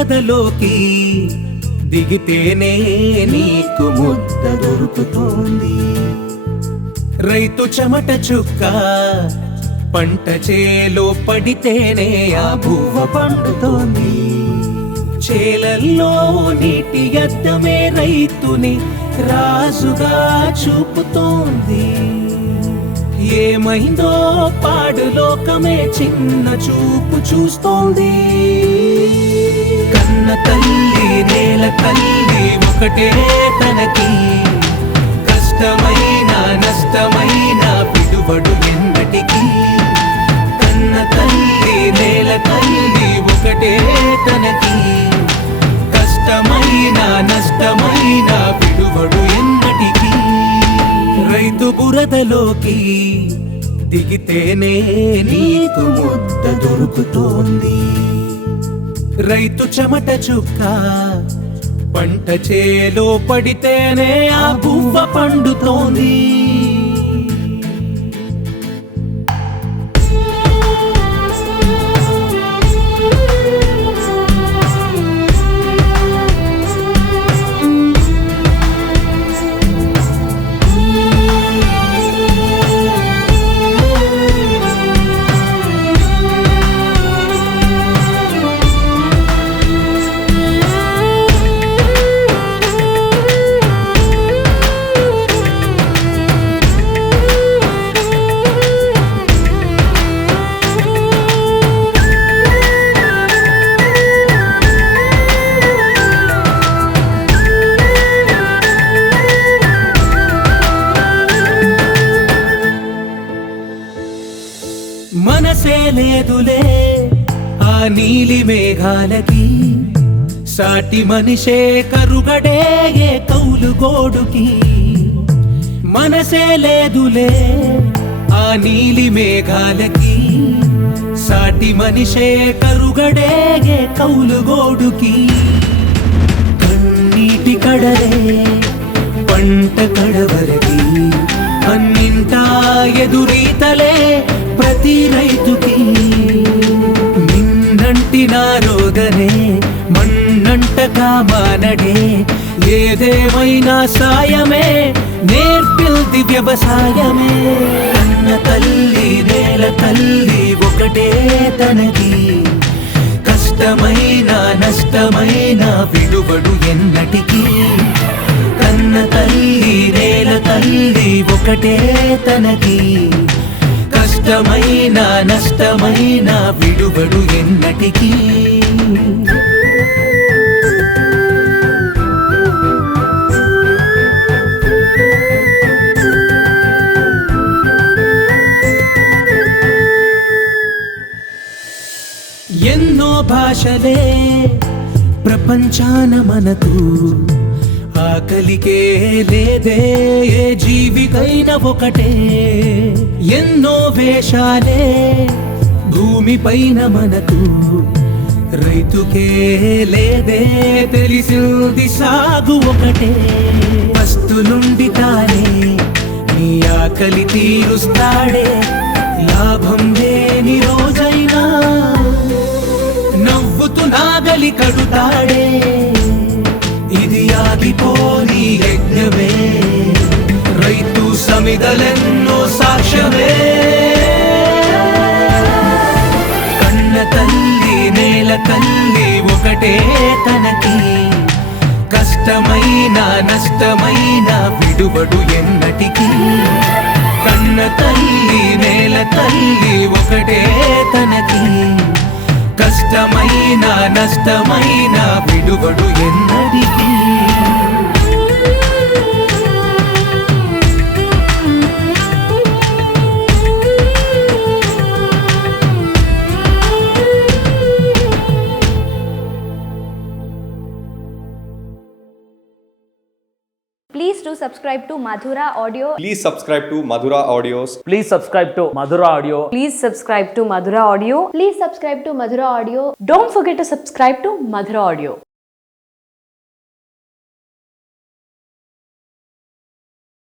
బురదలోకి దిగితేనే నీకు ముద్ద దొరుకుతోంది. రైతు చెమట చుక్క పంట చేలో పడితేనే ఆ బువ్వ పండుతోంది. చేలల్లో నీటి అద్దమే రైతుని రాజుగా చూపుతోంది. ఏమైందో పాడు లోకమే చిన్న చూపు చూస్తోంది. కన్న తల్లి నేల తల్లి ఒకటే తనకి, కష్టమైన నష్టమైన పిడుబడు ఎన్నటికి. కన్న తల్లి నేల తల్లి ఒకటే తనకి, కష్టమైన నష్టమైన పిడుబడు ఎన్నటికి. రైతు బురదలోకి దిగితేనే నీకు ముద్ద దొరుకుతోంది. రైతు చెమట చుక్క పంట చేలో పడితేనే ఆ బువ్వ పండుతోంది. మనసే లేదులే ఆ నీలి మేఘాలకి, సాటి మనిషే కరుగడే ఏ కౌలు గోడుకి. మనసే లేదులే ఆ నీలి మేఘాలకి, సాటి మనిషే కరుగడే ఏ కౌలు గోడుకి. కన్నీటి కడలే పంట కడవరకి, అన్నింటా ఎదురీతలే ప్రతి రైతుకి. నిన్నంటి నా రోదనే మన్నంటగా మానడే, ఏదేమైనా సాయమే నేర్పిల్ది వ్యవసాయమే. కన్న తల్లి నేల తల్లి ఒకటే తనకి, కష్టమైన నష్టమైన విడుబడు ఎన్నటికి. కన్న తల్లి నేల తల్లి ఒకటే తనకి, కష్టమైన నష్టమైన విడుబడు ఎన్నటికి. ఎన్నో భాషలే ప్రపంచాన మనకు, ఆకలికే లేదే ఏ జీవికైనా ఒకటే. ఎన్నో వేషాలే భూమిపైన మనకు, రైతుకే లేదే తెలిసింది సాగు ఒకటే. వస్తులుండి తానే నీ ఆకలి తీరుస్తాడే, లాభం లేని రోజైనా నవ్వుతూ నాగలి కడుతాడే. ఇది ఆగిపోని యజ్ఞమే, రైతు సమిదలెన్నో సాక్ష్యమే. కన్న తల్లి నేల తల్లి ఒకటే తనకి, కష్టమైన నష్టమైన విడుబడు ఎన్నటికి. కన్న తల్లి నేల తల్లి ఒకటే తనకి, కష్టమైన నష్టమైన విడుబడు ఎన్నటికి. Please do subscribe to Madhura Audio. Please subscribe to Madhura Audios. Please subscribe to Madhura Audio. Please subscribe to Madhura Audio. Please subscribe to Madhura Audio. Don't forget to subscribe to Madhura Audio.